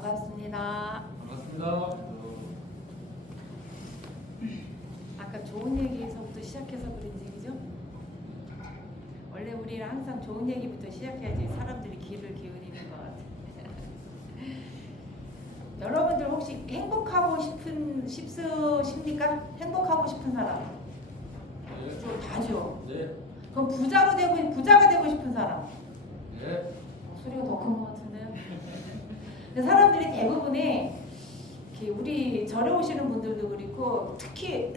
반갑습니다. 반갑습니다. 아까 좋은 얘기에서부터 시작해서 그런지 그죠? 원래 우리는 항상 좋은 얘기부터 시작해야지 사람들이 귀를 기울이는 것 같아요. 여러분들 혹시 행복하고 싶습니까? 행복하고 싶은 사람? 네. 다죠. 네. 그럼 부자가 되고 싶은 사람? 네. 소리가 더 큰 것 같은데요. 근데 사람들이 대부분이 이렇게 우리 절에 오시는 분들도 그렇고 특히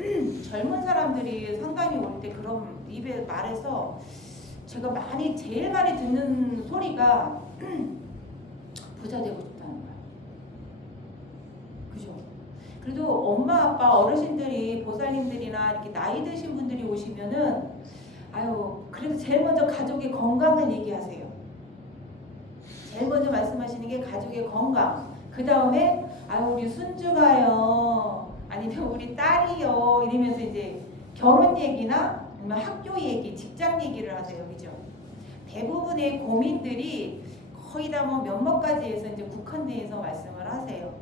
젊은 사람들이 상담이 올 때 그런 입에 말해서 제가 제일 많이 듣는 소리가 부자 되고 싶다는 거예요. 그죠? 그래도 엄마 아빠 어르신들이 보살님들이나 이렇게 나이 드신 분들이 오시면은 아유 그래도 제일 먼저 가족의 건강을 얘기하세요. 제일 먼저 말씀하시는 게 가족의 건강. 그 다음에 우리 손주가요, 아니면 우리 딸이요 이러면서 이제 결혼 얘기나 아니면 학교 얘기, 직장 얘기를 하세요, 그죠? 대부분의 고민들이 거의 다 뭐 몇몇 가지에서 이제 국한돼서 말씀을 하세요.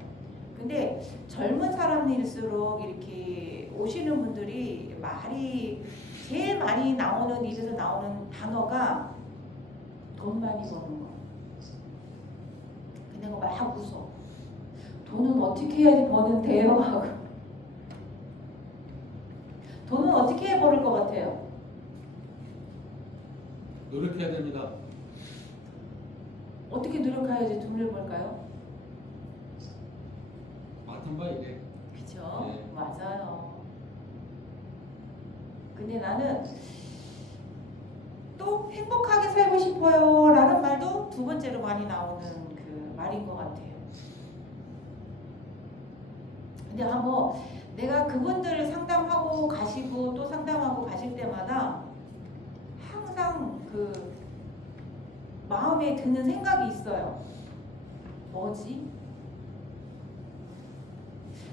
근데 젊은 사람일수록 이렇게 오시는 분들이 말이 제일 많이 나오는 입에서 나오는 단어가 돈 많이 버는 거. 내가 막 웃어. 돈은 어떻게 해야지 버는데요? 하고. 돈은 어떻게 해 버릴 것 같아요? 노력해야 됩니다. 어떻게 노력해야지 돈을 벌까요? 맡은 바 일에. 그쵸? 네. 맞아요. 근데 나는 또 행복하게 살고 싶어요 라는 말도 두 번째로 많이 나오는 그 말인 것 같아요. 근데 내가 그분들을 상담하고 가시고 또 상담하고 가실 때마다 항상 그 마음에 드는 생각이 있어요. 뭐지?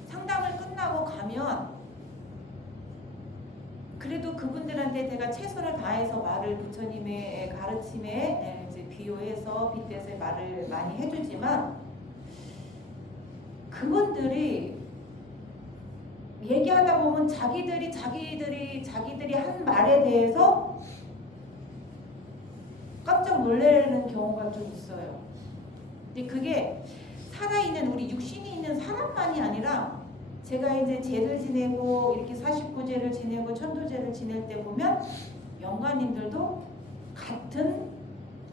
상담을 끝나고 가면 그래도 그분들한테 제가 최선을 다해서 말을 부처님의 가르침에 이제 비유해서 빗대서 말을 많이 해주지만 그분들이 얘기하다 보면 자기들이 한 말에 대해서 깜짝 놀라는 경우가 좀 있어요. 근데 그게 살아있는 우리 육신이 있는 사람만이 아니라 제가 이제 제를 지내고 이렇게 49제를 지내고 천도제를 지낼 때 보면 영가님들도 같은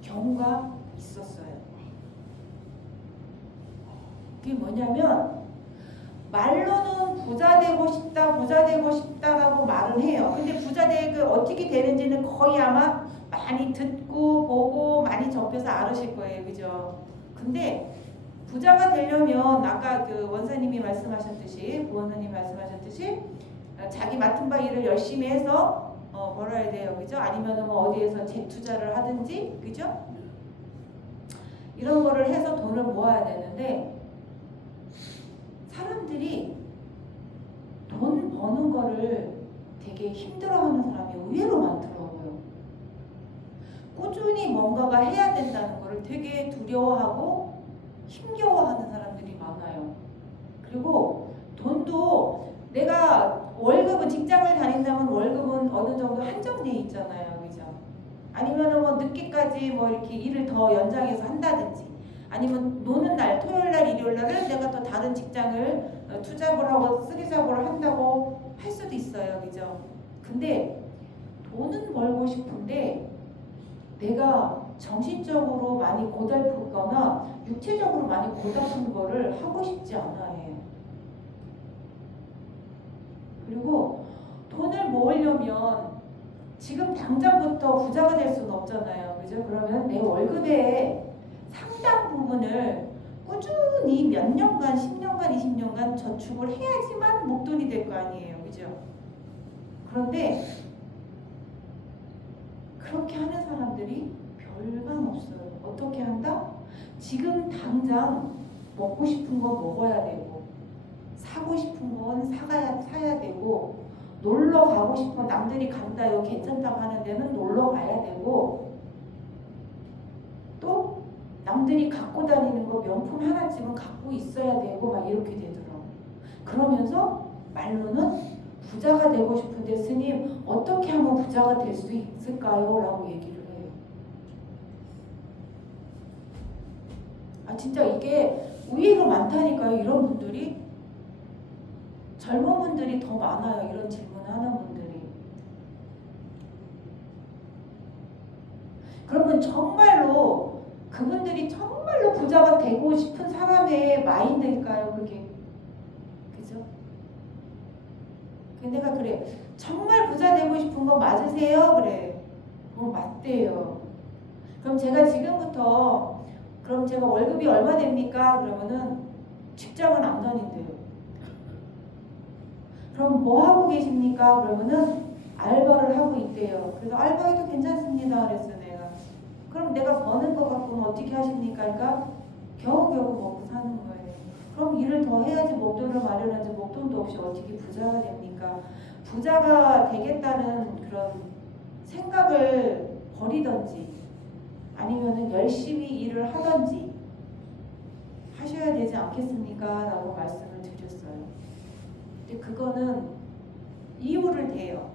경우가 있었어요. 그게 뭐냐면 말로는 부자 되고 싶다라고 말을 해요. 근데 부자 되고 어떻게 되는지는 거의 아마 많이 듣고 보고 많이 접해서 알으실 거예요. 그죠? 근데 부자가 되려면 아까 그 원사님이 말씀하셨듯이 부원사님이 말씀하셨듯이 자기 맡은 바 일을 열심히 해서 벌어야 돼요. 그죠? 아니면 뭐 어디에서 재투자를 하든지 그죠? 이런 거를 해서 돈을 모아야 되는데 사람들이 돈 버는 거를 되게 힘들어하는 사람이 의외로 많더라고요. 꾸준히 뭔가가 해야 된다는 거를 되게 두려워하고 힘겨워하는 사람들이 많아요. 그리고 돈도 내가 월급은 직장을 다닌다면 월급은 어느 정도 한정돼 있잖아요. 그죠? 아니면 뭐 늦게까지 뭐 이렇게 일을 더 연장해서 한다든지 아니면 노는 날 토요일 날 일요일 날은 내가 또 다른 직장을 투잡을 하고 쓰리잡을 한다고 할 수도 있어요. 그죠? 근데 돈은 벌고 싶은데 내가 정신적으로 많이 고달프거나 육체적으로 많이 고달픈 거를 하고 싶지 않아요. 그리고 돈을 모으려면 지금 당장부터 부자가 될 수는 없잖아요. 그죠? 그러면 내 월급의 상당 부분을 꾸준히 몇 년간, 10년간, 20년간 저축을 해야지만 목돈이 될 거 아니에요. 그죠? 그런데 그렇게 하는 사람들이 별반 없어요. 어떻게 한다? 지금 당장 먹고 싶은 건 먹어야 되고 사고 싶은 건 사야 되고 놀러 가고 싶은 남들이 간다 여기 괜찮다고 하는 데는 놀러 가야 되고 또 남들이 갖고 다니는 거 명품 하나쯤은 갖고 있어야 되고 막 이렇게 되더라고. 그러면서 말로는 부자가 되고 싶은데 스님 어떻게 하면 부자가 될 수 있을까요? 라고 얘기를 해요. 아 진짜 이게 의외로 많다니까요. 이런 분들이 젊은 분들이 더 많아요. 이런 질문하는 분들이. 그러면 정말로 그분들이 정말로 부자가 되고 싶은 사람의 마인드일까요? 그게 그죠? 내가 그래 정말 부자 되고 싶은 거 맞으세요? 그래 맞대요. 그럼 제가 지금부터 그럼 제가 월급이 얼마 됩니까? 그러면은 직장은 안 다닌대요. 그럼 뭐 하고 계십니까? 그러면은 알바를 하고 있대요. 그래서 알바해도 괜찮습니다. 그래서 내가 그럼 내가 버는 거 갖고는 어떻게 하십니까? 그러니까 겨우겨우 먹고 사는 거예요. 그럼 일을 더 해야지 목돈을 마련하지 목돈도 없이 어떻게 부자가 됩니까? 부자가 되겠다는 그런 생각을 버리던지 아니면은 열심히 일을 하던지 하셔야 되지 않겠습니까? 라고 말씀을 드렸어요. 근데 그거는 이유를 대요.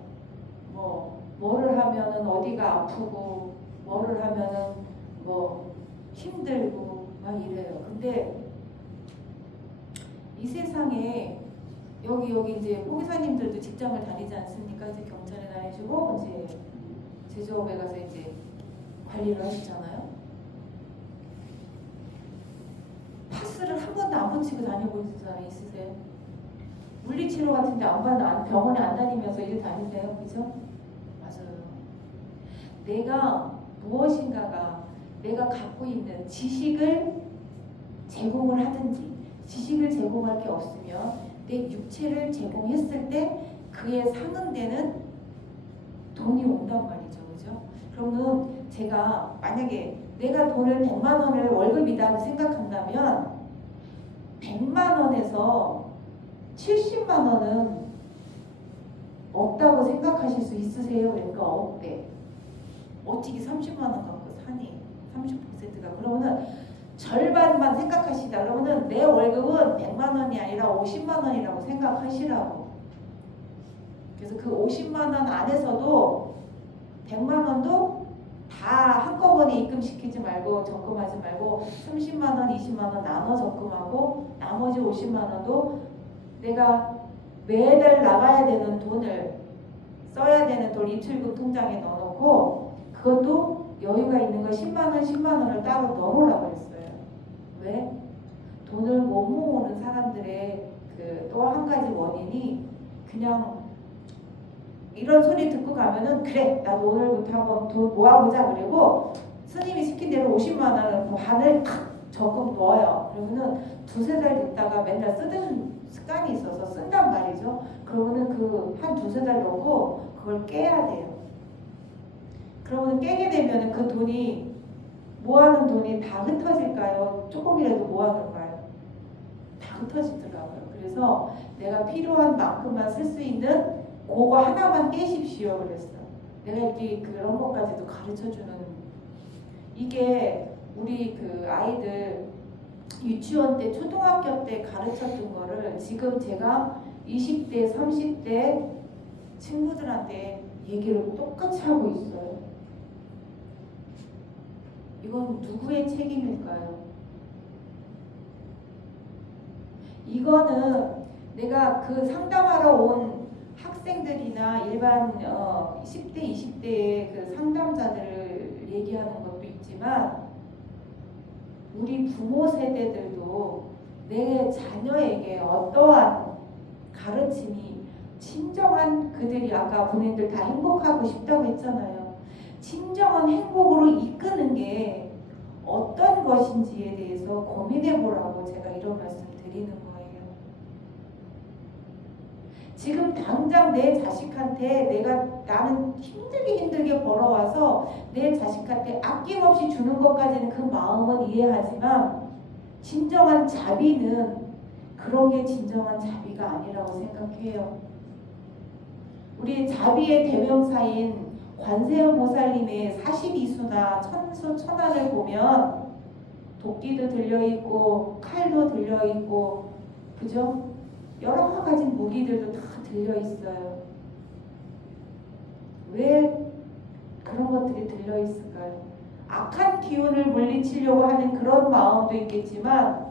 뭐를 하면은 어디가 아프고 뭐를 하면은 뭐 힘들고 막 이래요. 근데 이 세상에 여기 이제 호기사님들도 직장을 다니지 않습니까? 이제 경찰에 다니시고 이제 제조업에 가서 이제 관리를 하시잖아요. 파스를 한 번도 안 붙이고 다녀보신 사람 있으세요? 물리치료 같은데 병원에 안 다니면서 일 다니세요? 그죠? 맞아요. 내가 무엇인가가 내가 갖고 있는 지식을 제공을 하든지 지식을 제공할 게 없으면 내 육체를 제공했을 때 그에 상응되는 돈이 온단 말이죠. 그죠? 그러면 제가 만약에 내가 돈을 100만 원을 월급이다 생각한다면 100만 원에서 70만 원은 없다고 생각하실 수 있으세요? 그러니까 없대. 어떻게 30만 원 갖고 사니? 30%가. 그러면은 절반만 생각하시다. 그러면은 내 월급은 100만 원이 아니라 50만 원이라고 생각하시라고. 그래서 그 50만 원 안에서도 100만 원도 다 한꺼번에 입금시키지 말고 적금하지 말고 30만 원, 20만 원 나눠 적금하고 나머지 50만 원도 내가 매달 나가야 되는 돈을 써야 되는 돈 입출금 통장에 넣어놓고 그것도 여유가 있는 거 10만 원, 10만 원을 따로 넣으라고 했어요. 왜? 돈을 못 모으는 사람들의 그 또 한 가지 원인이 그냥 이런 소리 듣고 가면은 그래 나도 오늘부터 한번 돈 모아보자 그리고 스님이 시킨 대로 50만 원을 반을 탁 적금 넣어요. 그러면은 두세 달 됐다가 맨날 쓰는 습관이 있어서 쓴단 말이죠. 그러면은 그 한 두세 달 넣고 그걸 깨야 돼요. 그러면 깨게 되면은 그 돈이 모아놓은 돈이 다 흩어질까요? 조금이라도 모아놓을까요? 다 흩어지더라고요. 그래서 내가 필요한 만큼만 쓸 수 있는 그거 하나만 깨십시오. 그랬어요. 내가 이렇게 그런 것까지도 가르쳐주는 이게 우리 그 아이들 유치원 때 초등학교 때 가르쳤던 거를 지금 제가 20대 30대 친구들한테 얘기를 똑같이 하고 있어요. 이건 누구의 책임일까요? 이거는 내가 그 상담하러 온 학생들이나 일반 10대, 20대의 그 상담자들을 얘기하는 것도 있지만 우리 부모 세대들도 내 자녀에게 어떠한 가르침이 진정한 그들이 아까 본인들 다 행복하고 싶다고 했잖아요. 진정한 행복으로 이끄는 게 어떤 것인지에 대해서 고민해 보라고 제가 이런 말씀 드리는 거예요. 지금 당장 내 자식한테 나는 힘들게 벌어와서 내 자식한테 아낌없이 주는 것까지는 그 마음은 이해하지만 진정한 자비는 그런 게 진정한 자비가 아니라고 생각해요. 우리 자비의 대명사인 관세음 보살님의 42수나 천수 천안을 보면 도끼도 들려있고 칼도 들려 있고, 그죠? 여러 가지 무기들도 다 들려 있어요. 왜 그런 것들이 들려 있을까요? 악한 기운을 물리치려고 하는 그런 마음도 있겠지만,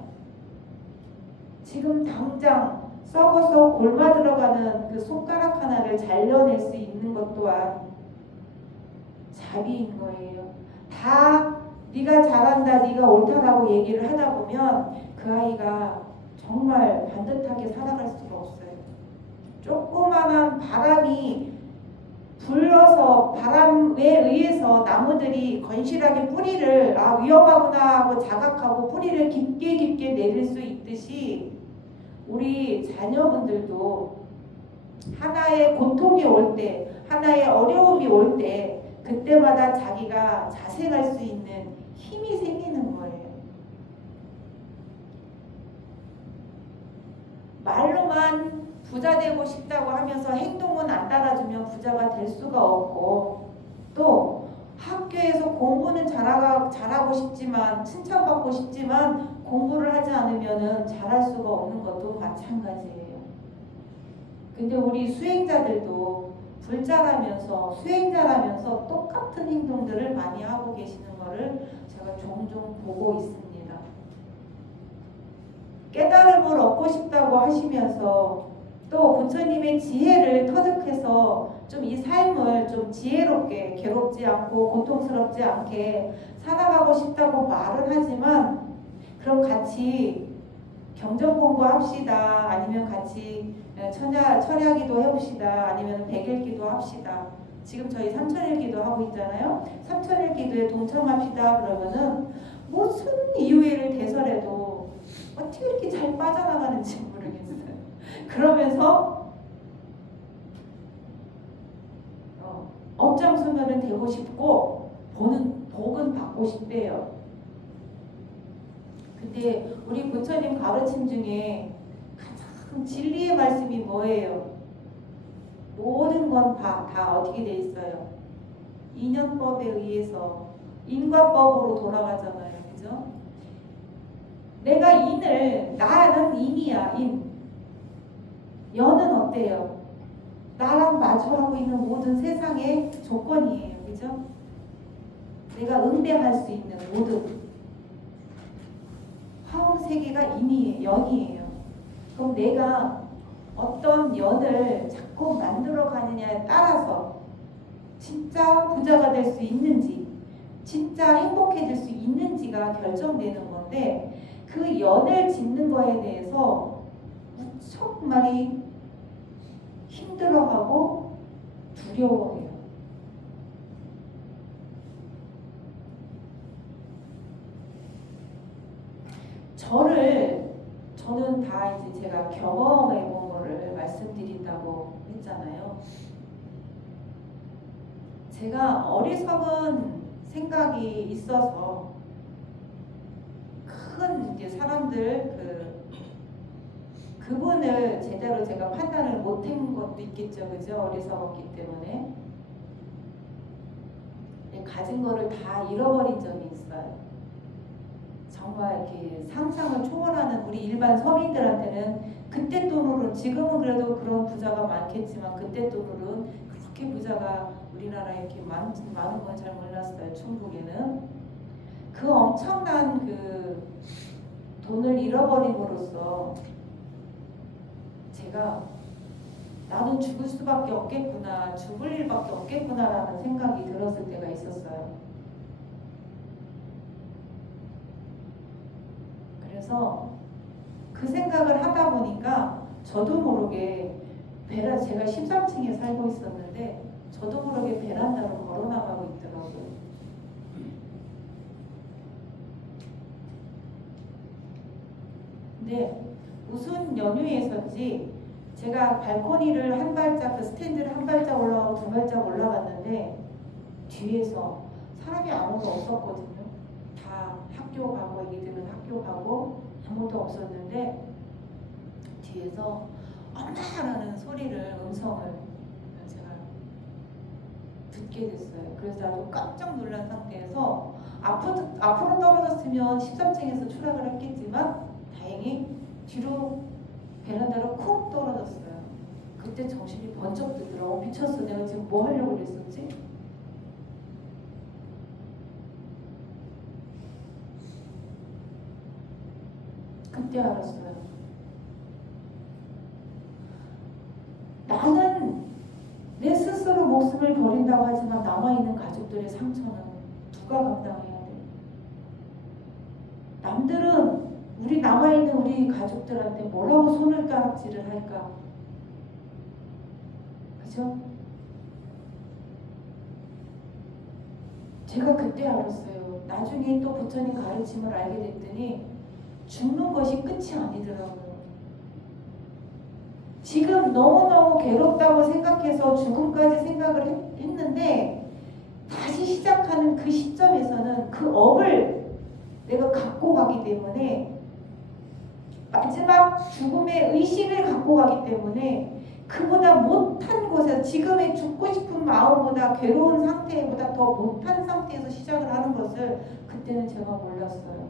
지금 당장 썩어서 골마 들어가는 그 손가락 하나를 잘려낼 수 있는 것 또한 자비인 거예요. 다 네가 잘한다, 네가 옳다라고 얘기를 하다 보면 그 아이가 정말 반듯하게 살아갈 수가 없어요. 조그마한 바람이 불어서 바람에 의해서 나무들이 건실하게 뿌리를 위험하구나 하고 자각하고 뿌리를 깊게 깊게 내릴 수 있듯이 우리 자녀분들도 하나의 고통이 올 때, 하나의 어려움이 올 때 그때마다 자기가 자생할 수 있는 힘이 생기는 거예요. 말로만 부자 되고 싶다고 하면서 행동은 안 따라주면 부자가 될 수가 없고, 또 학교에서 공부는 잘하고 싶지만 칭찬받고 싶지만 공부를 하지 않으면 잘할 수가 없는 것도 마찬가지예요. 근데 우리 수행자들도 수행자라면서 똑같은 행동들을 많이 하고 계시는 것을 제가 종종 보고 있습니다. 깨달음을 얻고 싶다고 하시면서 또 부처님의 지혜를 터득해서 좀 이 삶을 좀 지혜롭게, 괴롭지 않고 고통스럽지 않게 살아가고 싶다고 말은 하지만, 그럼 같이 경전 공부합시다, 아니면 같이 철야기도 해봅시다, 아니면 백일기도 합시다. 지금 저희 삼천일기도 하고 있잖아요. 삼천일기도에 동참합시다 그러면은 무슨 이유를 대설해도 어떻게 이렇게 잘 빠져나가는지 모르겠어요. 그러면서 업장소멸은 되고 싶고 복은 받고 싶대요. 근데 우리 부처님 가르침 중에 가장 진리의 말씀이 뭐예요? 모든 건 다 어떻게 돼 있어요? 인연법에 의해서 인과법으로 돌아가잖아요. 그죠? 내가 나는 인이야, 인. 연은 어때요? 나랑 마주하고 있는 모든 세상의 조건이에요. 그죠? 내가 응대할 수 있는 모든 화음 세계가 인이에요. 연이에요. 그럼 내가 어떤 연을 자꾸 만들어 가느냐에 따라서 진짜 부자가 될 수 있는지, 진짜 행복해질 수 있는지가 결정되는 건데, 그 연을 짓는 거에 대해서 무척 많이 힘들어하고 두려워해요. 저는 다 이제 제가 경험해 본 거를 말씀드린다고 했잖아요. 제가 어리석은 생각이 있어서 큰 이제 사람들 그분을 제대로 제가 판단을 못한 것도 있겠죠, 그죠? 어리석었기 때문에 가진 거를 다 잃어버린 적이 있어요. 정말 이렇게 상상을 초월하는 우리 일반 서민들한테는 그때 돈으로는, 지금은 그래도 그런 부자가 많겠지만 그때 돈으로는 그렇게 부자가 우리나라에 이렇게 많은 건 잘 몰랐어요. 충북에는 그 엄청난 그 돈을 잃어버림으로써 제가 나는 죽을 수밖에 없겠구나, 죽을 일밖에 없겠구나라는 생각이 들었을 때가 있었어요. 그래서 그 생각을 하다 보니까 저도 모르게 제가 13층에 살고 있었는데 저도 모르게 베란다로 걸어나가고 있더라고요. 근데 무슨 연유에서인지 제가 발코니를 한 발짝, 그 스탠드를 한 발짝 올라가고 두 발짝 올라갔는데 뒤에서 사람이 아무도 없었거든요. 다 학교 가고, 애기들은 학교 가고 아무도 없었는데 뒤에서 엄마라는 음성을 제가 듣게 됐어요. 그래서 아주 깜짝 놀란 상태에서 앞으로 떨어졌으면 13층에서 추락을 했겠지만 다행히 자연대로 쿵 떨어졌어요. 그때 정신이 번쩍 들더라고. 미쳤어. 내가 지금 뭐 하려고 그랬었지? 그때 알았어요. 나는 내 스스로 목숨을 버린다고 하지만 남아있는 가족들의 상처는 누가 감당해야 돼? 남들은 우리 남아있는 우리 가족들한테 뭐라고 손을 까락질을 할까? 그죠? 제가 그때 알았어요. 나중에 또 부처님 가르침을 알게 됐더니 죽는 것이 끝이 아니더라고요. 지금 너무너무 괴롭다고 생각해서 죽음까지 생각을 했는데 다시 시작하는 그 시점에서는 그 업을 내가 갖고 가기 때문에 마지막 죽음의 의식을 갖고 가기 때문에 그보다 못한 곳에서 지금의 죽고 싶은 마음보다 괴로운 상태보다 더 못한 상태에서 시작을 하는 것을 그때는 제가 몰랐어요.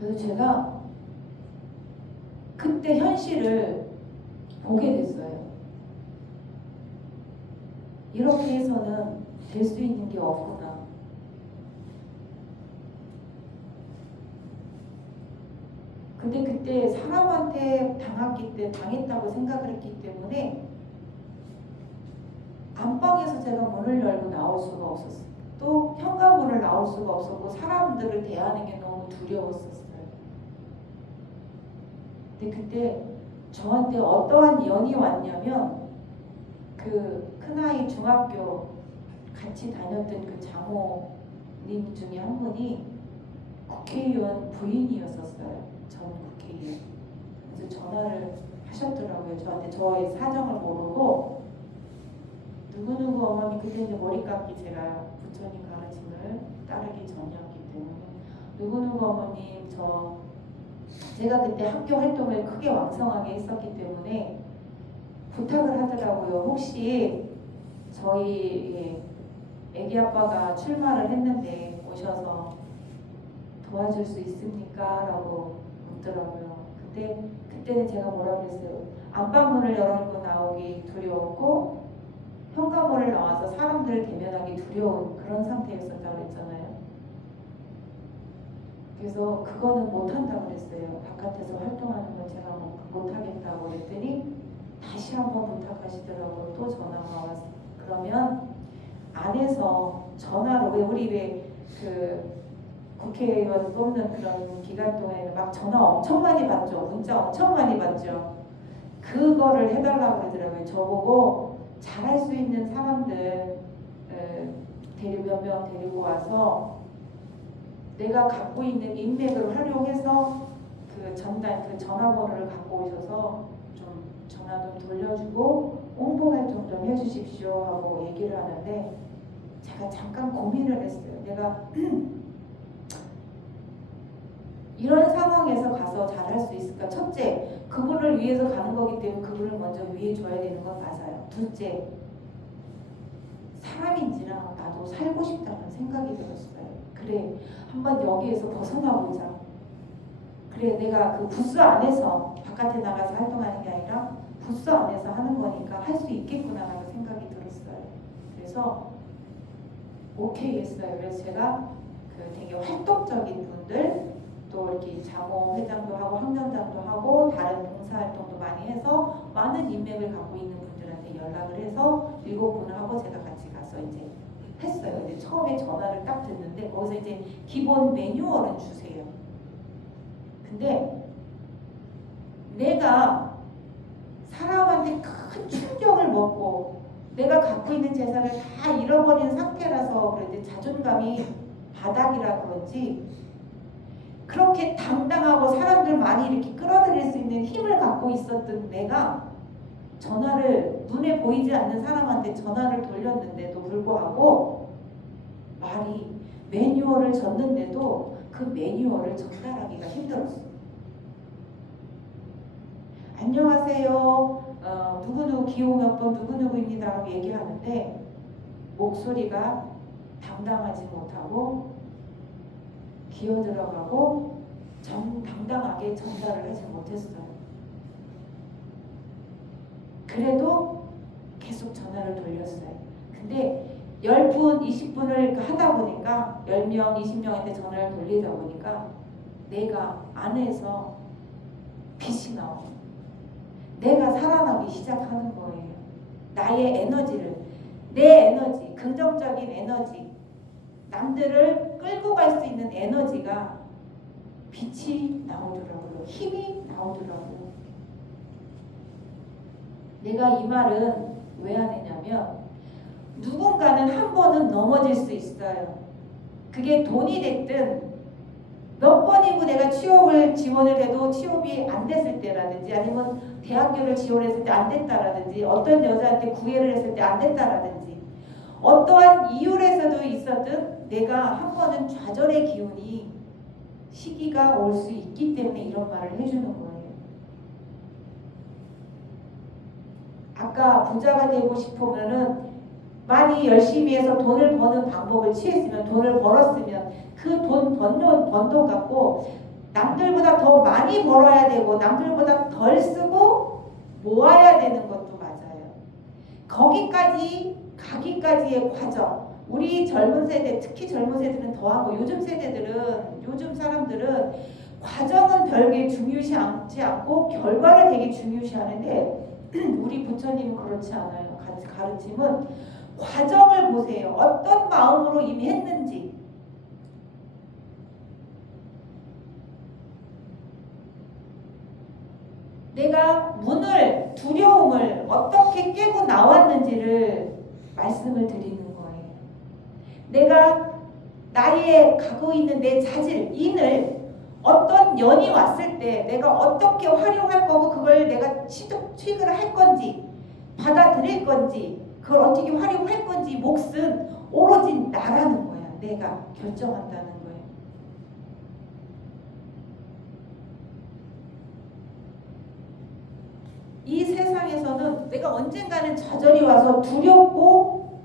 그래서 제가 그때 현실을 보게 됐어요. 이렇게 해서는 될 수 있는 게 없구나. 근데 그때 사람한테 당했다고 생각을 했기 때문에 안방에서 제가 문을 열고 나올 수가 없었어요. 또 현관문을 나올 수가 없었고 사람들을 대하는 게 너무 두려웠었어요. 근데 그때 저한테 어떠한 연이 왔냐면 그 큰아이 중학교 같이 다녔던 그 장모님 중에 한 분이 국회의원 부인이었었어요. 전 국회의원. 그래서 전화를 하셨더라고요. 저한테 저의 사정을 모르고 누구누구 어머니 그때 이제 머리 감기 제가 부처님 가르침을 따르기 전이었기 때문에 누구누구 어머님 제가 그때 학교 활동을 크게 왕성하게 했었기 때문에 부탁을 하더라고요. 혹시 저희 애기 아빠가 출마를 했는데 오셔서 도와줄 수 있습니까? 라고 묻더라고요. 그때는 제가 뭐라 그랬어요. 안방문을 열어놓고 나오기 두려웠고 현관문을 나와서 사람들을 대면하기 두려운 그런 상태였었다고 그랬잖아요. 그래서 그거는 못한다고 그랬어요. 바깥에서 활동하는 건 제가 못하겠다고 그랬더니 다시 한번 부탁하시더라고요. 또 전화가 왔어요. 그러면 안에서 전화로 우리 그 국회의원 뽑는 그런 기간 동안에 막 전화 엄청 많이 받죠. 문자 엄청 많이 받죠. 그거를 해달라고 그러더라고요. 저보고 잘할 수 있는 사람들 몇 명 데리고 와서 내가 갖고 있는 인맥을 활용해서 그 전화번호를 갖고 오셔서 좀 전화 좀 돌려주고 홍보 활동 좀 해주십시오 하고 얘기를 하는데 제가 잠깐 고민을 했어요. 내가 이런 상황에서 가서 잘할 수 있을까? 첫째, 그분을 위해서 가는 거기 때문에 그분을 먼저 위해 줘야 되는 건 맞아요. 둘째, 사람인지라 나도 살고 싶다는 생각이 들었어요. 그래, 한번 여기에서 벗어나보자. 그래, 내가 그 부스 안에서 바깥에 나가서 활동하는 게 아니라 부스 안에서 하는 거니까 할 수 있겠구나라는 생각이 들었어요. 그래서 오케이 했어요. 그래서 제가 그 되게 활동적인 분들 또 이렇게 자모 회장도 하고 학년장도 하고 다른 봉사활동도 많이 해서 많은 인맥을 갖고 있는 분들한테 연락을 해서 7분하고 제가 같이 가서 이제 했어요. 근데 처음에 전화를 딱 듣는데 거기서 이제 기본 매뉴얼은 주세요. 근데 내가 사람한테 큰 충격을 먹고 내가 갖고 있는 재산을 다 잃어버린 상태라서 그런지 자존감이 바닥이라 그런지 그렇게 당당하고 사람들 많이 이렇게 끌어들일 수 있는 힘을 갖고 있었던 내가 전화를 눈에 보이지 않는 사람한테 전화를 돌렸는데도 불구하고 말이 매뉴얼을 줬는데도 그 매뉴얼을 전달하기가 힘들었어요. 안녕하세요. 누구누구 기호 몇 번 누구누구입니다 라고 얘기하는데 목소리가 당당하지 못하고 기어 들어가고 정당당하게 전달을 하지 못했어요. 그래도 계속 전화를 돌렸어요. 근데 10분, 20분을 하다 보니까 10명, 20명한테 전화를 돌리다 보니까 내가 안에서 빛이 나오고 내가 살아나기 시작하는 거예요. 나의 에너지를, 내 에너지, 긍정적인 에너지, 남들을 끌고 갈 수 있는 에너지가 빛이 나오더라고요. 힘이 나오더라고요. 내가 이 말은 왜 하느냐면 누군가는 한 번은 넘어질 수 있어요. 그게 돈이 됐든 몇 번이고 내가 취업을 지원을 해도 취업이 안 됐을 때라든지 아니면 대학교를 지원했을 때 안 됐다라든지 어떤 여자한테 구애를 했을 때 안 됐다라든지 어떠한 이유에서도 있었든 내가 한 번은 좌절의 기운이 시기가 올 수 있기 때문에 이런 말을 해주는 거예요. 아까 부자가 되고 싶으면은 많이 열심히 해서 돈을 버는 방법을 취했으면 돈을 벌었으면 그 번 돈 갖고 남들보다 더 많이 벌어야 되고 남들보다 덜 쓰고 모아야 되는 것도 맞아요. 거기까지 가기까지의 과정. 우리 젊은 세대, 특히 젊은 세대는 더하고 요즘 사람들은 과정은 별게 중요시 않고 결과를 되게 중요시 하는데 우리 부처님은 그렇지 않아요. 가르침은 과정을 보세요. 어떤 마음으로 이미 했는지. 내가 두려움을 어떻게 깨고 나왔는지를 말씀을 드리는 거예요. 내가 나의 갖고 있는 내 자질, 인을 어떤 연이 왔을 때 내가 어떻게 활용할 거고 그걸 내가 취급을 할 건지 받아들일 건지 그걸 어떻게 활용할 건지 몫은 오로지 나라는 거야. 내가 결정한다는 거예요. 이 세상에서는 내가 언젠가는 좌절이 와서 두렵고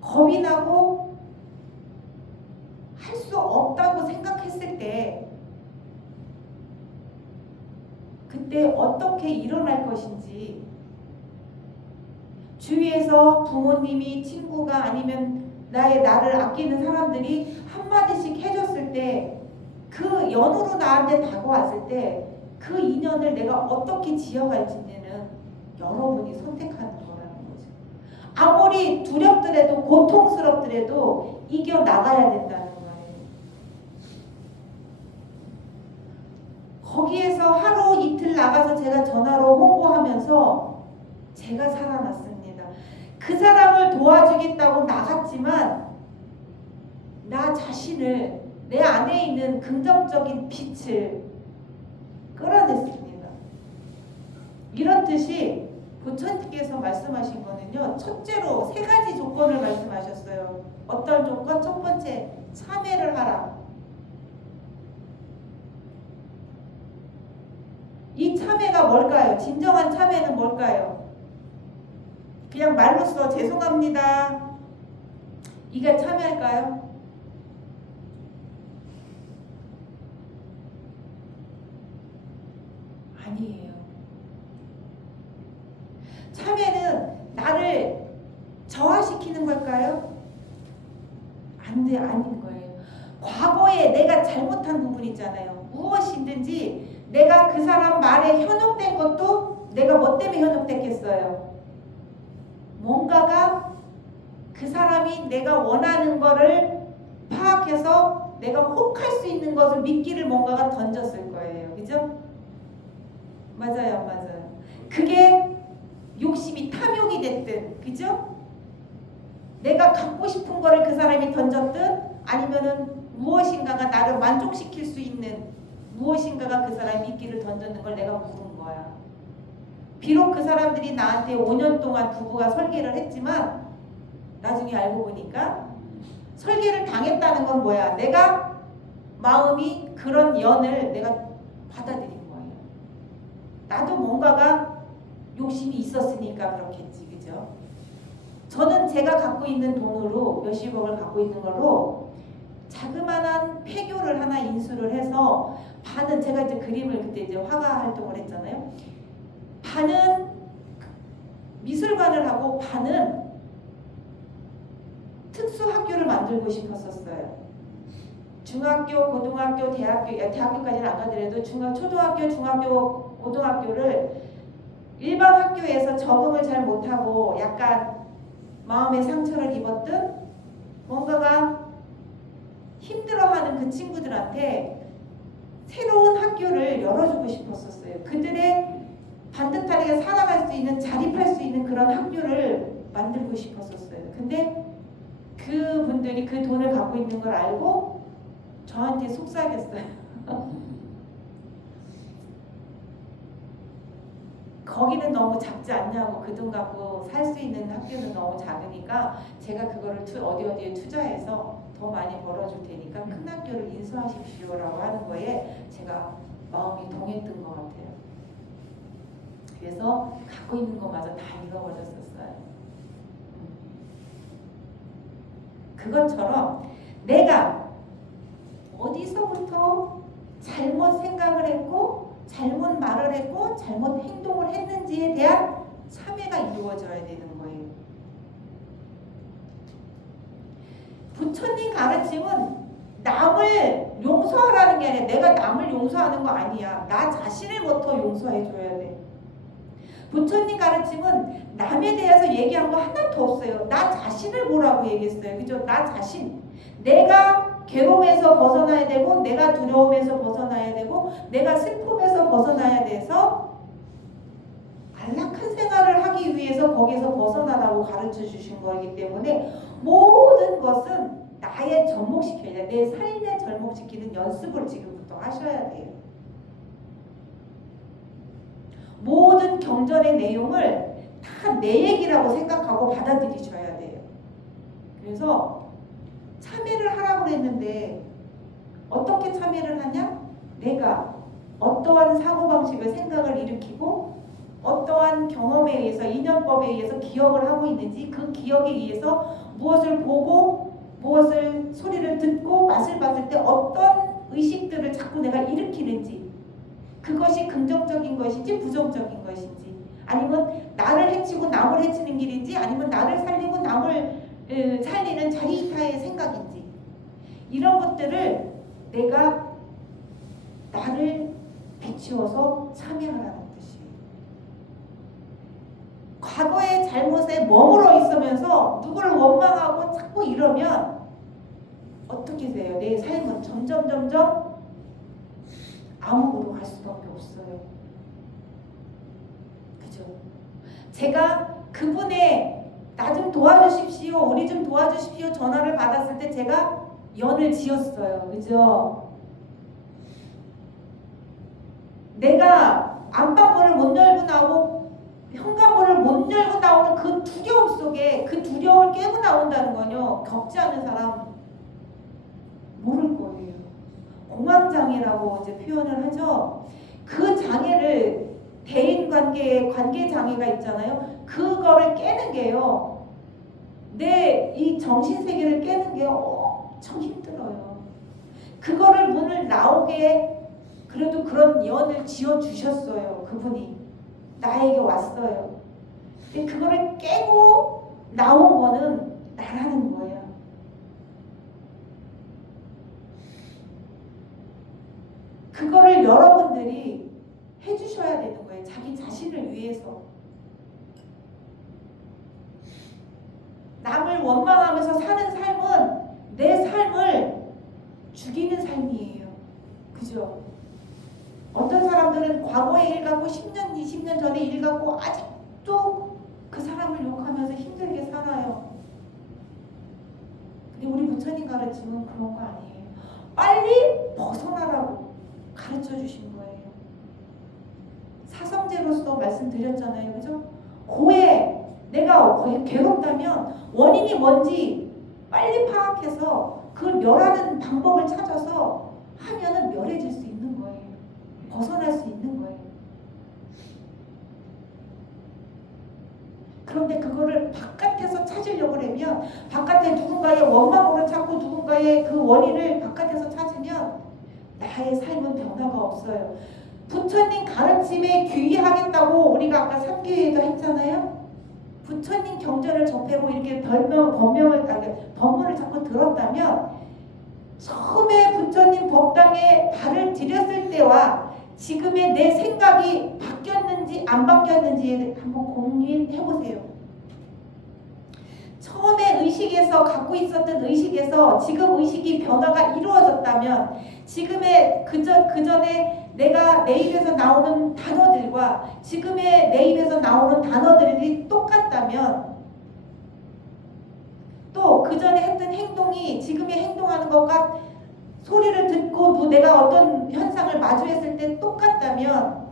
겁이 나고 할 수 없다고 생각했을 때 그때 어떻게 일어날 것인지 주위에서 부모님이 친구가 아니면 나를 아끼는 사람들이 한마디씩 해줬을 때 그 연으로 나한테 다가왔을 때 그 인연을 내가 어떻게 지어갈지는 여러분이 선택하는 거라는 거죠. 아무리 두렵더라도 고통스럽더라도 이겨나가야 된다는 거예요. 거기에서 하루 이틀 나가서 제가 전화로 홍보하면서 제가 살아났습니다. 그 사람을 도와주겠다고 나갔지만 나 자신을 내 안에 있는 긍정적인 빛을 끌어냈습니다. 이렇듯이 부처님께서 말씀하신 거는요. 첫째로 3가지 조건을 말씀하셨어요. 어떤 조건? 첫 번째, 참회를 하라. 이 참회가 뭘까요? 진정한 참회는 뭘까요? 그냥 말로써 죄송합니다. 이게 참회일까요? 아니에요. 참회는 나를 저하시키는 걸까요? 아닌 거예요. 과거에 내가 잘못한 부분 있잖아요. 무엇이든지 내가 그 사람 말에 현혹된 것도 내가 뭐 때문에 현혹됐겠어요? 뭔가가 그 사람이 내가 원하는 거를 파악해서 내가 혹할 수 있는 것을 미끼를 뭔가가 던졌을 거예요. 그죠? 맞아요, 맞아요. 그게 욕심이 탐욕이 됐든, 그죠? 내가 갖고 싶은 거를 그 사람이 던졌든 아니면은 무엇인가가 나를 만족시킬 수 있는 무엇인가가 그 사람이 미끼를 던졌는 걸 내가 물은 거야. 비록 그 사람들이 나한테 5년 동안 부부가 설계를 했지만 나중에 알고 보니까 설계를 당했다는 건 뭐야? 내가 마음이 그런 연을 내가 받아들인 거예요. 나도 뭔가가 욕심이 있었으니까 그렇겠지, 그죠? 저는 제가 갖고 있는 돈으로 몇십억을 갖고 있는 걸로 자그마한 폐교를 하나 인수를 해서 반은 제가 이제 그림을 그때 이제 화가 활동을 했잖아요. 반은 미술관을 하고 반은 특수학교를 만들고 싶었었어요. 중학교, 고등학교, 대학교까지는 안 가더라도 초등학교, 중학교, 고등학교를 일반 학교에서 적응을 잘 못하고 약간 마음의 상처를 입었던 뭔가가 힘들어하는 그 친구들한테 새로운 학교를 열어주고 싶었었어요. 그들의 반듯하게 살아갈 수 있는, 자립할 수 있는 그런 학교를 만들고 싶었었어요. 근데 그분들이 그 돈을 갖고 있는 걸 알고 저한테 속삭였어요. 거기는 너무 작지 않냐고, 그 돈 갖고 살 수 있는 학교는 너무 작으니까 제가 그거를 어디에 투자해서 더 많이 벌어줄 테니까 큰 학교를 인수하십시오라고 하는 거에 제가 마음이 동했던 것 같아요. 그래서 갖고 있는 것마저 다 잃어버렸었어요. 그것처럼 내가 어디서부터 잘못 생각을 했고 잘못 말을 했고 잘못 행동을 했는지에 대한 참회가 이루어져야 되는 거예요. 부처님 가르침은 남을 용서하라는 게 아니라 내가 남을 용서하는 거 아니야. 나 자신을 먼저 용서해 줘야 돼. 부처님 가르침은 남에 대해서 얘기한 거 하나도 없어요. 나 자신을 보라고 얘기했어요. 그죠? 나 자신. 내가 괴로움에서 벗어나야 되고, 내가 두려움에서 벗어나야 되고, 내가 슬픔에서 벗어나야 돼서 안락한 생활을 하기 위해서 거기에서 벗어나라고 가르쳐 주신 거이기 때문에 모든 것은 나의 접목시켜야 돼. 내 삶에 접목시키는 연습을 지금부터 하셔야 돼요. 모든 경전의 내용을 다 내 얘기라고 생각하고 받아들이셔야 돼요. 그래서 참회를 하라고 그랬는데 어떻게 참회를 하냐? 내가 어떠한 사고방식을 생각을 일으키고 어떠한 경험에 의해서 인연법에 의해서 기억을 하고 있는지 그 기억에 의해서 무엇을 보고 무엇을 소리를 듣고 맛을 봤을 때 어떤 의식들을 자꾸 내가 일으키는지 그것이 긍정적인 것인지 부정적인 것인지 아니면 나를 해치고 남을 해치는 길인지 아니면 나를 살리고 남을 살리는 자리타의 생각인지 이런 것들을 내가 나를 비추어서 참여하라는 뜻이에요. 과거의 잘못에 머물러 있으면서 누구를 원망하고 자꾸 이러면 어떻게 돼요? 내 삶은 점점 아무것도 갈 수밖에 없어요. 그죠? 제가 그분의 나 좀 도와주십시오, 우리 좀 도와주십시오 전화를 받았을 때 제가 연을 지었어요. 그죠? 내가 안방문을 못 열고 나오고 현관문을 못 열고 나오는 그 두려움 속에 그 두려움을 깨고 나온다는 건요. 겪지 않은 사람 모를 거예요. 공황장애라고 이제 표현을 하죠. 그 장애를 대인관계에 관계 장애가 있잖아요. 그거를 깨는 게요. 내 이 정신세계를 깨는 게 엄청 힘들어요. 그거를 문을 나오게 그래도 그런 연을 지어주셨어요. 그분이 나에게 왔어요. 근데 그거를 깨고 나온 거는 나라는 거예요. 그거를 여러분들이 해주셔야 되는 거예요. 자기 자신을 위해서. 남을 원망하면서 사는 삶은 내 삶을 죽이는 삶이에요. 그죠? 어떤 사람들은 과거의 일 갖고 10년, 20년 전에 일 갖고 아직도 그 사람을 욕하면서 힘들게 살아요. 근데 우리 부처님 가르침은 그런 거 아니에요. 빨리 벗어나라고 가르쳐 주신 거예요. 사성제로서 말씀드렸잖아요. 그죠? 고해 내가 괴롭다면 원인이 뭔지 빨리 파악해서 그걸 멸하는 방법을 찾아서 하면은 멸해질 수 있는 거예요. 벗어날 수 있는 거예요. 그런데 그거를 바깥에서 찾으려고 그러면 바깥에 누군가의 원망으로 찾고 누군가의 그 원인을 바깥에서 찾으면 나의 삶은 변화가 없어요. 부처님 가르침에 귀의하겠다고 우리가 아까 3교회에도 했잖아요. 부처님 경전을 접하고 이렇게 법문을 자꾸 들었다면 처음에 부처님 법당에 발을 들였을 때와 지금의 내 생각이 바뀌었는지 안 바뀌었는지 한번 고민해보세요. 처음에 의식에서 갖고 있었던 의식에서 지금 의식이 변화가 이루어졌다면 지금의 그 전에 내가 내 입에서 나오는 단어들과 지금의 내 입에서 나오는 단어들이 똑같다면 또 그 전에 했던 행동이 지금의 행동하는 것과 소리를 듣고 내가 어떤 현상을 마주했을 때 똑같다면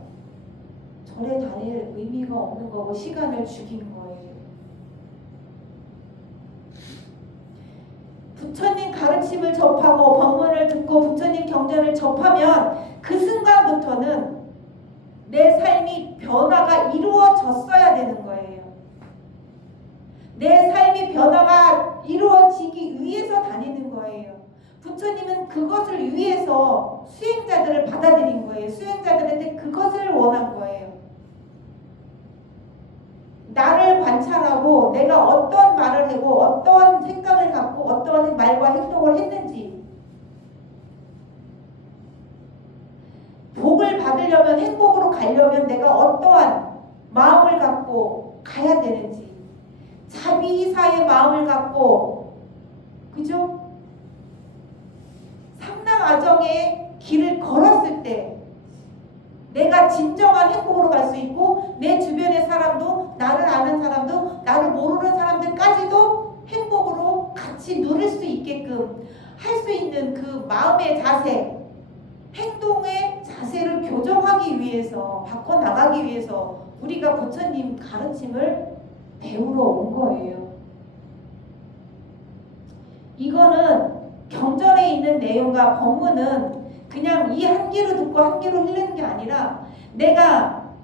절에 다닐 의미가 없는 거고 시간을 죽인 거예요. 부처님 가르침을 접하고 법문을 듣고 부처님 경전을 접하면 그 순간부터는 내 삶이 변화가 이루어졌어야 되는 거예요. 내 삶이 변화가 이루어지기 위해서 다니는 거예요. 부처님은 그것을 위해서 수행자들을 받아들인 거예요. 수행자들한테 그것을 원한 거예요. 나를 관찰하고 내가 어떤 말을 하고 어떤 생각을 갖고 어떤 말과 행동을 했는지, 복을 받으려면 행복으로 가려면 내가 어떠한 마음을 갖고 가야 되는지, 자비사의 마음을 갖고, 그죠? 상랑아정의 길을 걸었을 때 내가 진정한 행복으로 갈 수 있고 내 주변의 사람도, 나를 아는 사람도, 나를 모르는 사람들까지도 행복으로 같이 누릴 수 있게끔 할 수 있는 그 마음의 자세, 행동의 자세를 교정하기 위해서, 바꿔나가기 위해서 우리가 부처님 가르침을 배우러 온 거예요. 이거는 경전에 있는 내용과 법문은 그냥 이 한 귀로 듣고 한 귀로 흘리는 게 아니라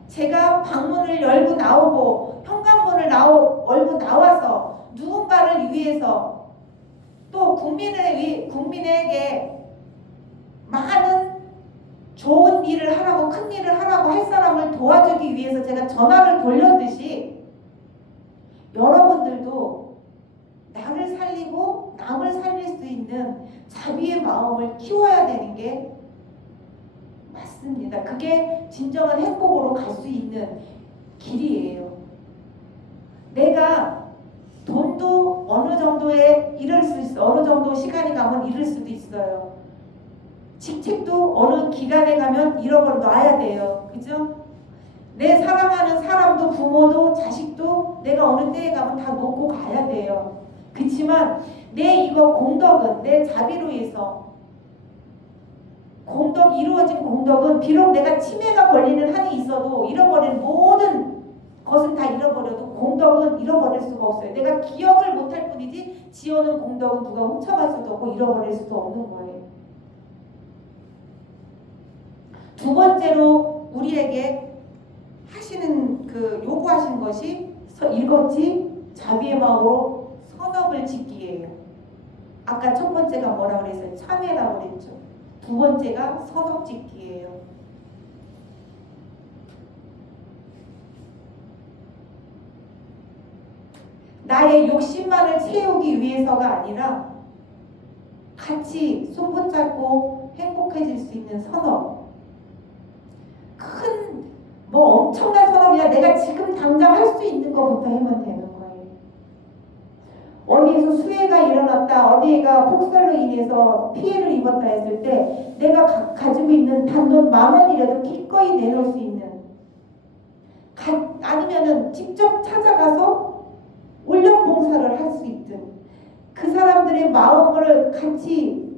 제가 방문을 열고 나오고 현관문을 열고 나와서 누군가를 위해서 또 국민에게 많은 좋은 일을 하라고, 큰 일을 하라고 할 사람을 도와주기 위해서 제가 전화를 돌렸듯이 여러분들도 나를 살리고 남을 살릴 수 있는 자비의 마음을 키워야 되는 게 맞습니다. 그게 진정한 행복으로 갈 수 있는 길이에요. 내가 돈도 어느 정도에 이룰 수 있어, 어느 정도 시간이 가면 잃을 수도 있어요. 직책도 어느 기간에 가면 잃어버려야 돼요. 그죠? 내 사랑하는 사람도, 부모도, 자식도 내가 어느 때에 가면 다 놓고 가야 돼요. 그렇지만 내 공덕은 내 자비로 해서 이루어진 공덕은 비록 내가 치매가 걸리는 한이 있어도 잃어버린 모든 것은 다 잃어버려도 공덕은 잃어버릴 수가 없어요. 내가 기억을 못할 뿐이지 지어놓은 공덕은 누가 훔쳐갈 수도 없고 잃어버릴 수도 없는 거예요. 두 번째로 우리에게 하시는 요구하신 것이 일곱지 자비의 마음으로 선업을 짓기예요. 아까 첫 번째가 뭐라 그랬어요? 참회라고 그랬죠. 두 번째가 선업 짓기예요. 나의 욕심만을 채우기 위해서가 아니라 같이 손붙잡고 행복해질 수 있는 선업. 엄청난 선업이야. 내가 지금 당장 할 수 있는 것부터 하면 되는 거예요. 어디에서 수해가 일어났다, 어디가 폭설로 인해서 피해를 입었다 했을 때 내가 가지고 있는 단돈 10,000원이라도 기꺼이 내놓을 수 있는, 아니면은 직접 찾아가서 울력 봉사를 할 수 있든, 그 사람들의 마음을 같이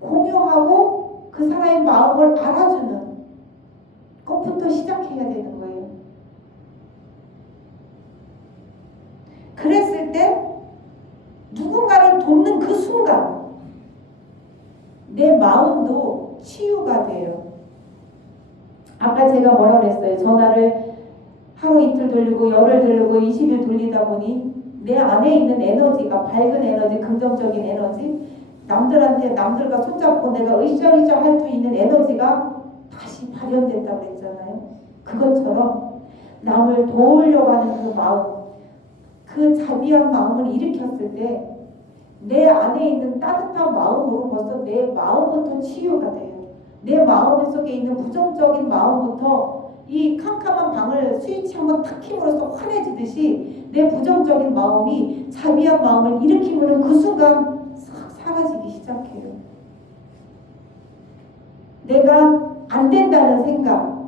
공유하고 그 사람의 마음을 알아주는 것부터 시작해야 되는 거예요. 그랬을 때 누군가를 돕는 그 순간 내 마음도 치유가 돼요. 아까 제가 뭐라 그랬어요? 전화를 하루 이틀 돌리고 열흘 돌리고 20일 돌리다 보니 내 안에 있는 에너지가 밝은 에너지, 긍정적인 에너지, 남들과 손잡고 내가 으쌰으쌰 할 수 있는 에너지가 다시 발현됐다고 그랬잖아요. 그것처럼 남을 도우려고 하는 그 마음, 그 자비한 마음을 일으켰을 때 내 안에 있는 따뜻한 마음으로 벌써 내 마음부터 치유가 돼요. 내 마음 속에 있는 부정적인 마음부터 이 캄캄한 방을 스위치 한번 탁 킴으로써 환해지듯이 내 부정적인 마음이 자비한 마음을 일으키면 그 순간 싹 사라지기 시작해요. 내가 안 된다는 생각,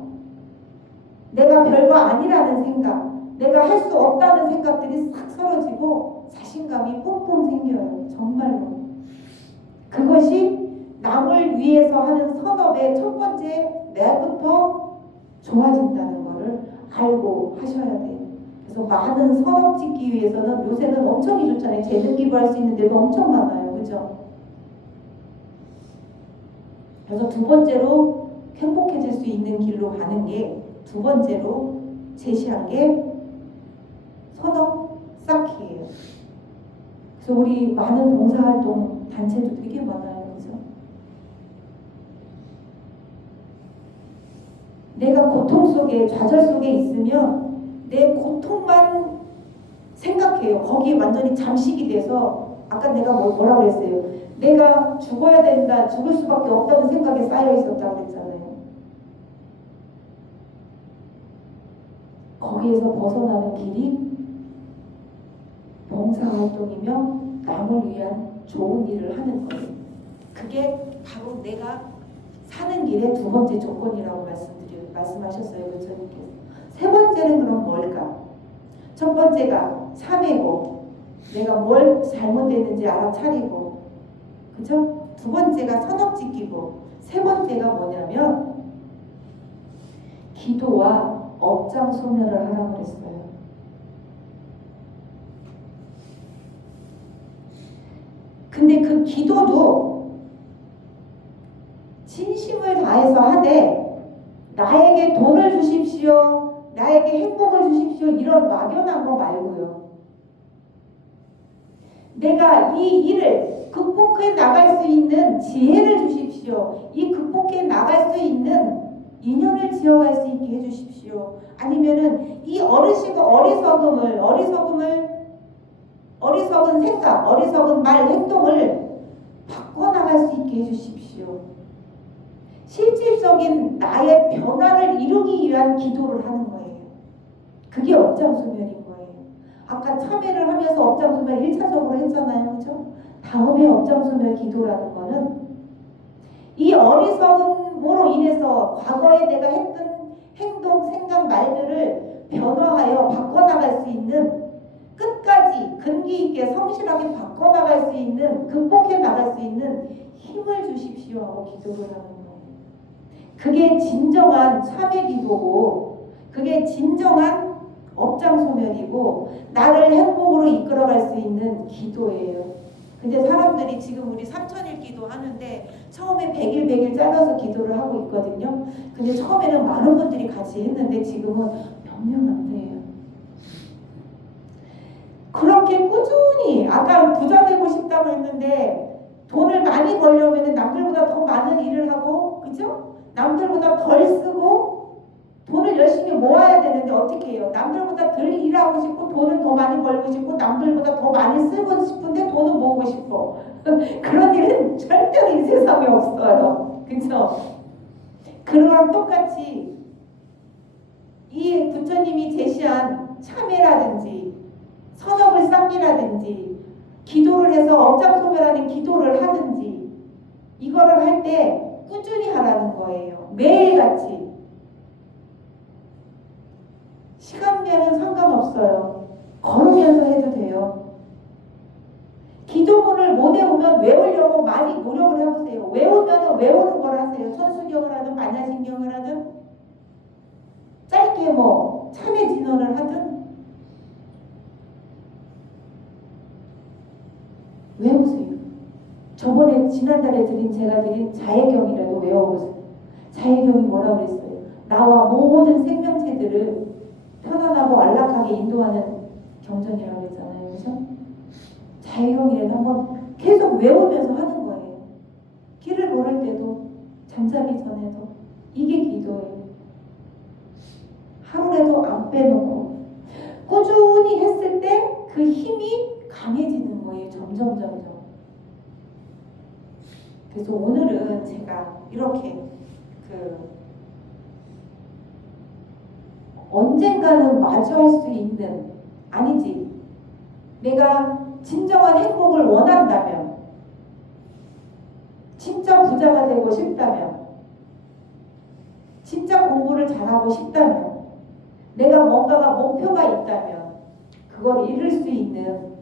내가 별거 아니라는 생각, 내가 할 수 없다는 생각들이 싹 사라지고 자신감이 뿜뿜 생겨요. 정말로. 그것이 남을 위해서 하는 선업의 첫 번째 내부터 좋아진다는 것을 알고 하셔야 돼요. 그래서 많은 선업 짓기 위해서는 요새는 엄청 좋잖아요. 재능 기부할 수 있는 데도 엄청 많아요. 그죠? 그래서 두 번째로 행복해질 수 있는 길로 가는 게 두 번째로 제시한 게 선업 쌓기예요. 그래서 우리 많은 봉사활동 단체도 되게 많아요. 그죠? 내가 고통 속에, 좌절 속에 있으면 내 고통만 생각해요. 거기에 완전히 잠식이 돼서 아까 내가 뭐라고 그랬어요? 내가 죽어야 된다, 죽을 수밖에 없다는 생각에 쌓여 있었다고 그랬잖아요. 거기에서 벗어나는 길이 봉사활동이며 남을 위한 좋은 일을 하는 거예요. 그게 바로 내가 사는 길의 두 번째 조건이라고 말씀하셨어요. 부처님께서. 세 번째는 그럼 뭘까? 첫 번째가 참회고 내가 뭘 잘못됐는지 알아차리고, 그죠? 두 번째가 선업지키고, 세 번째가 뭐냐면 기도와 업장 소멸을 하라고 그랬어요. 근데 그 기도도 진심을 다해서 하되 나에게 돈을 주십시오, 나에게 행복을 주십시오 이런 막연한 거 말고요. 내가 이 일을 극복해 나갈 수 있는 지혜를 주십시오. 이 극복해 나갈 수 있는 인연을 지어갈 수 있게 해주십시오. 아니면은 이 어리석은 생각, 어리석은 말, 행동을 바꿔나갈 수 있게 해주십시오. 실질적인 나의 변화를 이루기 위한 기도를 하는 거예요. 그게 업장소멸인 거예요. 아까 참회를 하면서 업장소멸 1차적으로 했잖아요. 그렇죠? 다음에 업장소멸 기도라는 거는 이 어리석음으로 인해서 과거에 내가 했던 행동, 생각, 말들을 변화하여 바꿔나갈 수 있는, 끝까지 근기 있게 성실하게 바꿔나갈 수 있는, 극복해 나갈 수 있는 힘을 주십시오 하고 기도를 하는 거예요. 그게 진정한 참회 기도고, 그게 진정한 업장소멸이고, 나를 행복으로 이끌어갈 수 있는 기도예요. 근데 사람들이 지금 우리 3000일 기도 하는데 처음에 100일 100일 잘라서 기도를 하고 있거든요. 근데 처음에는 많은 분들이 같이 했는데 지금은 몇 명 안 돼요. 그렇게 꾸준히, 아까 부자 되고 싶다고 했는데 돈을 많이 벌려면 남들보다 더 많은 일을 하고, 그죠? 남들보다 덜 쓰고 돈을 열심히 모아야 되는데 어떻게 해요? 남들보다 덜 일하고 싶고 돈은 더 많이 벌고 싶고 남들보다 더 많이 쓰고 싶은데 돈은 모으고 싶어. 그런 일은 절대로 이 세상에 없어요. 그렇죠? 그거랑 똑같이 이 부처님이 제시한 참회라든지 선업을 쌓기라든지 기도를 해서 업장소멸하는 기도를 하든지 이거를 할 때 꾸준히 하라는 거예요. 매일같이. 시간대는 상관없어요. 걸으면서 해도 돼요. 기도문을 못 외우면 외우려고 많이 노력을 해보세요. 외우면 외우는 걸 하세요. 천수경을 하든 반야신경을 하든 짧게 뭐 참회 진언을 하든 외우세요. 저번에 지난달에 제가 드린 자해경이라도 외워보세요. 자해경이 뭐라고 그랬어요? 나와 모든 생명체들을 편안하고 안락하게 인도하는 경전이라고 했잖아요. 그죠? 자유형이라도 한번 계속 외우면서 하는 거예요. 길을 걸을 때도 잠자기 전에도 이게 기도예요. 하루라도 안 빼놓고 꾸준히 했을 때 그 힘이 강해지는 거예요. 점점. 그래서 오늘은 제가 이렇게 언젠가는 마주할 수 있는, 아니지, 내가 진정한 행복을 원한다면, 진짜 부자가 되고 싶다면, 진짜 공부를 잘하고 싶다면, 내가 뭔가가 목표가 있다면 그걸 이룰 수 있는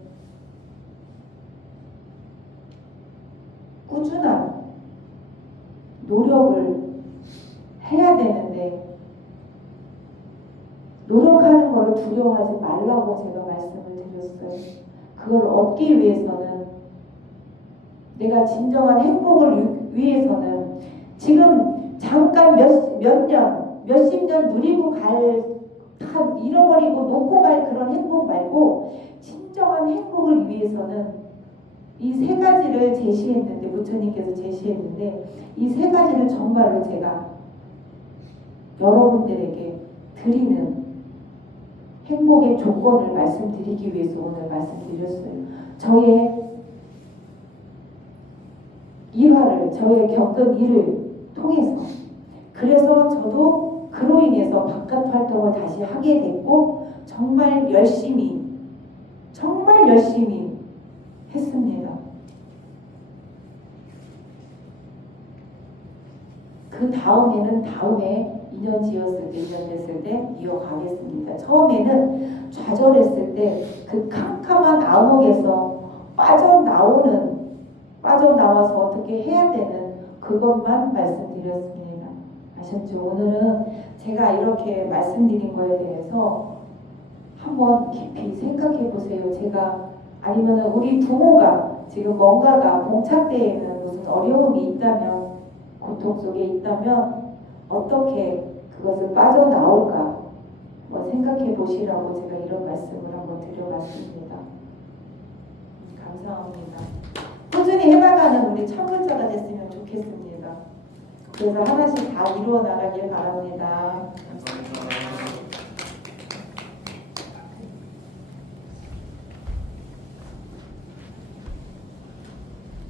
꾸준한 노력을 해야 되는데, 노력하는 것을 두려워하지 말라고 제가 말씀을 드렸어요. 그걸 얻기 위해서는, 내가 진정한 행복을 위해서는 지금 잠깐 몇십 년 누리고 다 잃어버리고 놓고 갈 그런 행복 말고, 진정한 행복을 위해서는 이 세 가지를 제시했는데, 부처님께서 제시했는데, 이 세 가지를 정말로 제가 여러분들에게 드리는 행복의 조건을 말씀드리기 위해서 오늘 말씀드렸어요. 저의 일화를, 저의 겪은 일을 통해서, 그래서 저도 그로 인해서 바깥 활동을 다시 하게 됐고, 정말 열심히 했습니다. 그 다음에 2년 지었을 때, 2년 됐을 때 이어가겠습니다. 처음에는 좌절했을 때 그 캄캄한 암흑에서 빠져나와서 어떻게 해야 되는 그것만 말씀드렸습니다. 아셨죠? 오늘은 제가 이렇게 말씀드린 거에 대해서 한번 깊이 생각해 보세요. 제가, 아니면 우리 부모가 지금 뭔가가 봉착되어 있는 무슨 어려움이 있다면, 고통 속에 있다면 어떻게 그것을 빠져나올까 생각해 보시라고 제가 이런 말씀을 한번 드려봤습니다. 감사합니다. 꾸준히 해나가는 우리 천글자가 됐으면 좋겠습니다. 그래서 하나씩 다 이루어 나가길 바랍니다. 감사합니다.